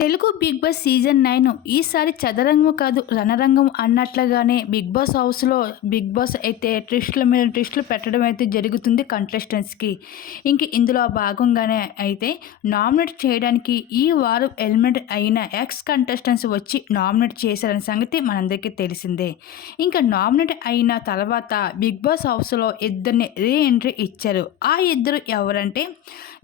Telugu big boss season nine ఈసారి చదరంగం కాదు రణరంగం అన్నట్లుగానే బిగ్ బాస్ హౌస్లో బిగ్ బాస్ అయితే ట్రిస్టుల మీద ట్రిస్టులు పెట్టడం అయితే జరుగుతుంది కంటెస్టెంట్స్కి ఇంక ఇందులో భాగంగానే అయితే నామినేట్ చేయడానికి ఈ వారం ఎలిమెంట్ అయిన ఎక్స్ కంటెస్టెంట్స్ వచ్చి నామినేట్ చేశారనే సంగతి మనందరికీ తెలిసిందే. ఇంకా నామినేట్ అయిన తర్వాత బిగ్ బాస్ హౌస్లో ఇద్దరిని రీ ఎంట్రీ ఇచ్చారు. ఆ ఇద్దరు ఎవరంటే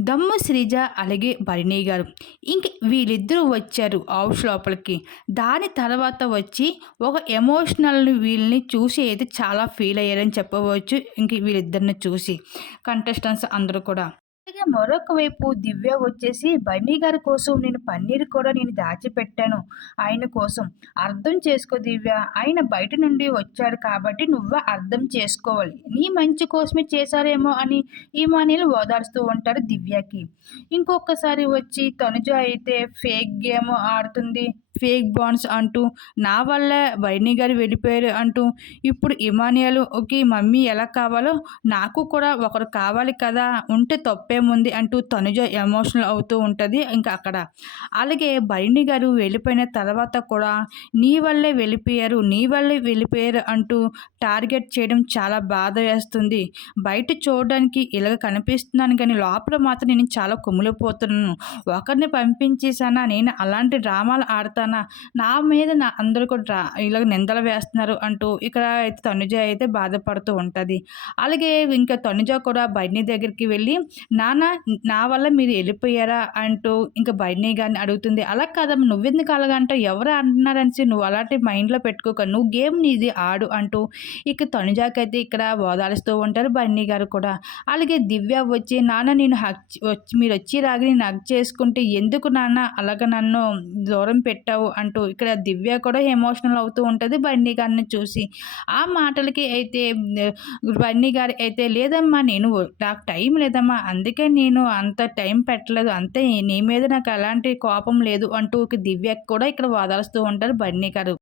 దమ్ము శ్రీజ అలాగే భరణి గారు. ఇంక వీళ్ళిద్దరూ వచ్చారు హౌస్ లోపలికి. దాని తర్వాత వచ్చి ఒక ఎమోషనల్ వీళ్ళని చూసి అయితే చాలా ఫీల్ అయ్యారని చెప్పవచ్చు ఇంక వీళ్ళిద్దరిని చూసి. కంటెస్టెంట్స్ అందరూ కూడా. అలాగే మరొక వైపు దివ్య వచ్చేసి బన్నీ గారి కోసం నేను పన్నీర్ కూడా నేను దాచిపెట్టాను. ఆయన కోసం అర్థం చేసుకో దివ్య. ఆయన బయట నుండి వచ్చాడు కాబట్టి నువ్వే అర్థం చేసుకోవాలి. నీ మంచి కోసమే చేశారేమో అని ఈ మానీలు ఓదార్స్తూ ఉంటారు దివ్యకి. ఇంకొకసారి వచ్చి తనుజ అయితే ఫేక్ గేమ్ ఆడుతుంది. ఫేక్ బాండ్స్ అంటూ నా వల్ల వైని గారు వెళ్ళిపోయారు అంటూ ఇప్పుడు ఇమానియాలు ఓకే మమ్మీ ఎలా కావాలో నాకు కూడా ఒకరు కావాలి కదా ఉంటే తప్పేముంది అంటూ తనుజ ఎమోషనల్ అవుతూ ఉంటుంది ఇంకా అక్కడ. అలాగే బైని గారు వెళ్ళిపోయిన తర్వాత కూడా నీ వల్లే వెళ్ళిపోయారు నీ వల్లే వెళ్ళిపోయారు అంటూ టార్గెట్ చేయడం చాలా బాధ వేస్తుంది. బయట చూడడానికి ఇలాగ కనిపిస్తున్నాను కానీ లోపల మాత్రం నేను చాలా కుమిలిపోతున్నాను. ఒకరిని పంపించేసానా నేను అలాంటి డ్రామాలు ఆడతాను. వలన నా మీద నా అందరూ కూడా ఇలా నిందలు వేస్తున్నారు అంటూ ఇక్కడ అయితే తనుజ అయితే బాధపడుతూ ఉంటుంది. అలాగే ఇంకా తనుజ కూడా బైని దగ్గరికి వెళ్ళి నాన్న నా వల్ల మీరు వెళ్ళిపోయారా? అంటూ ఇంకా బైని గారిని అడుగుతుంది. అలా కాదమ్మ నువ్వెందుకు అలాగంటే ఎవరు అంటున్నారని నువ్వు అలాంటి మైండ్లో పెట్టుకోక. నువ్వు గేమ్ నీది ఆడు అంటూ ఇక తనుజాకైతే ఇక్కడ ఓదారుస్తూ ఉంటారు బన్నీ గారు కూడా. అలాగే దివ్య వచ్చి నాన్న నేను హక్ వచ్చి మీరు వచ్చి రాగి నేను హక్ చేసుకుంటే ఎందుకు నాన్న? అలాగ నన్ను దూరం పెట్టావు. చేశావు అంటూ ఇక్కడ దివ్య కూడా ఎమోషనల్ అవుతూ ఉంటుంది బన్నీ గారిని చూసి. ఆ మాటలకి అయితే బన్నీ గారి అయితే లేదమ్మా నేను నాకు టైం లేదమ్మా అందుకే నేను అంత టైం పెట్టలేదు అంతే నీ మీద నాకు అలాంటి కోపం లేదు అంటూ దివ్యకి కూడా ఇక్కడ వాదాలుస్తూ ఉంటారు బన్నీ గారు.